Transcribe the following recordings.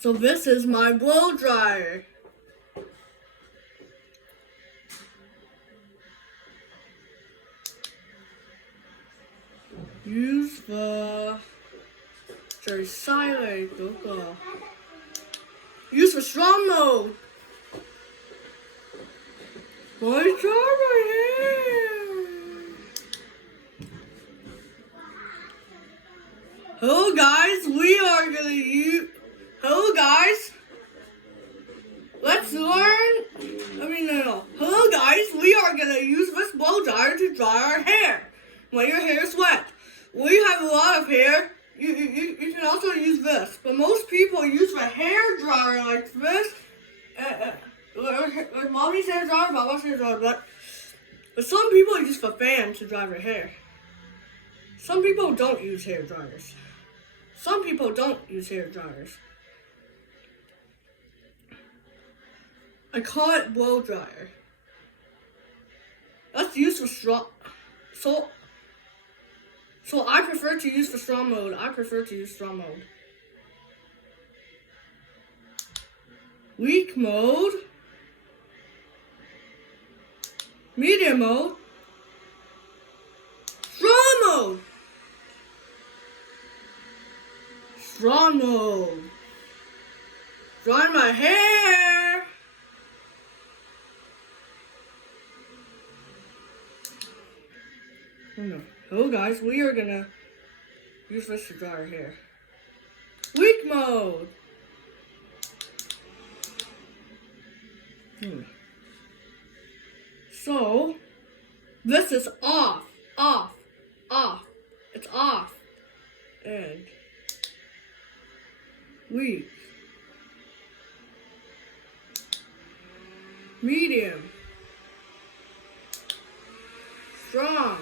So this is my blow dryer. Use the very silent go. Use the strong mode. My job right here. Hello guys, we are gonna use. Hello guys. Let's learn. No. Hello guys, we are gonna use this blow dryer to dry our hair when your hair is wet. We have a lot of hair. You can also use this, but most people use the hair dryer like this. Like mommy's hair dryer, Baba's hair dryer, but some people use the fan to dry their hair. Some people don't use hair dryers. Some people don't use hair dryers. I call it blow dryer. Let's use the straw. So I prefer to use the straw mode. Weak mode. Medium mode. Strong mode. Strong mode. Dry my hair. Oh no. Hello guys, we are gonna use this to dry our hair. Weak mode. So, this is off. It's off. And weak. Medium. Strong.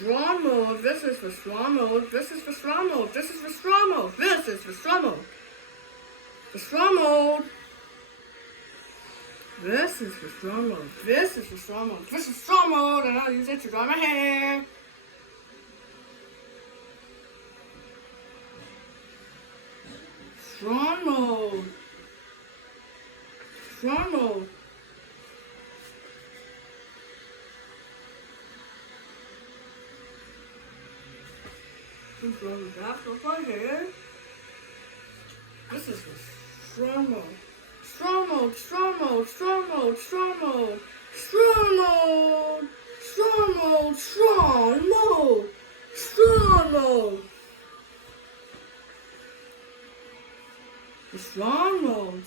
Strong mode. This is the strong mode. The strong mode. The strong mode. The strong mode. This is the strong mode, and I'll use it to dry my hair. Strong mode. My hair. This is the strong mode. Strong mode. The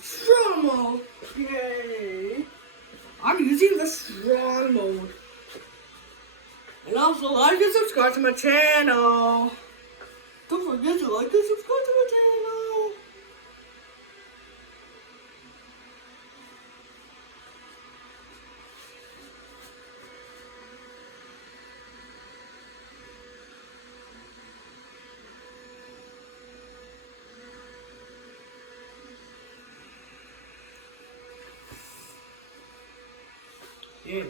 strong mode. Yay! I'm using the strong mode. And also like and subscribe to my channel. Don't forget to like and subscribe to my channel. Yeah.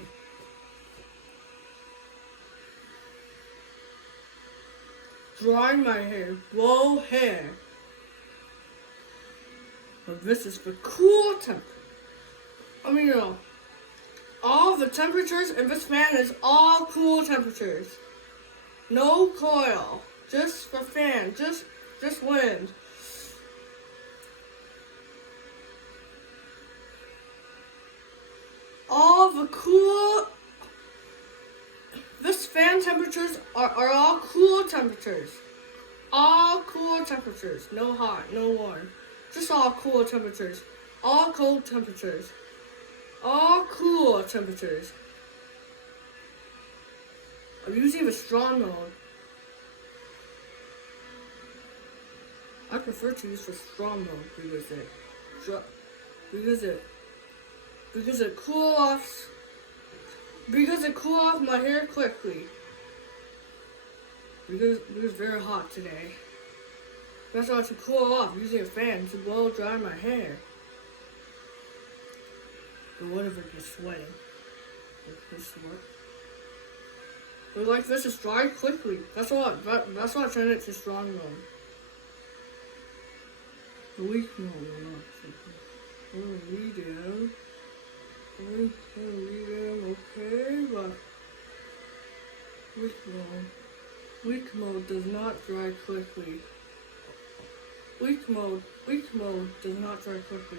Dry my hair, blow hair. But this is the cool temperature. All the temperatures in this fan is all cool temperatures. No coil, just the fan, just wind. All the cool. This fan temperatures are all cool temperatures. All cool temperatures. No hot, no warm. Just all cool temperatures. All cold temperatures. All cool temperatures. I'm using the strong mode. I prefer to use the strong mode because it cools off. Because it cools off my hair quickly. Because it was very hot today. That's why to cool off using a fan to blow dry my hair. But what if it gets sweating? It gets sweat. We like this is dry quickly. That's why I sent it to strong mode. The weak mode. Medium. Medium. Okay, but weak mode. Weak mode does not dry quickly. Weak mode does not dry quickly.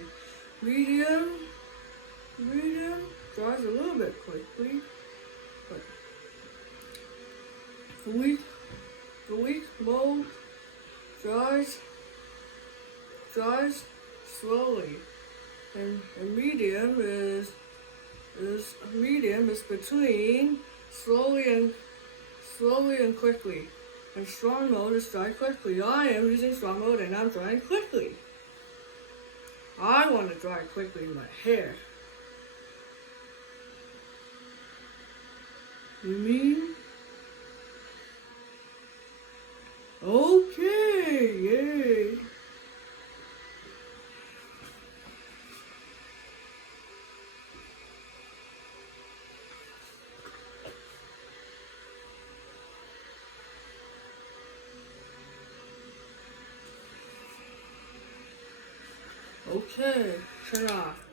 Medium dries a little bit quickly, but the weak mode dries slowly, and medium is between slowly and quickly. And strong mode is dry quickly. I am using strong mode and I'm drying quickly. I want to dry quickly in my hair. You mean? Okay, yay. Okay, turn off.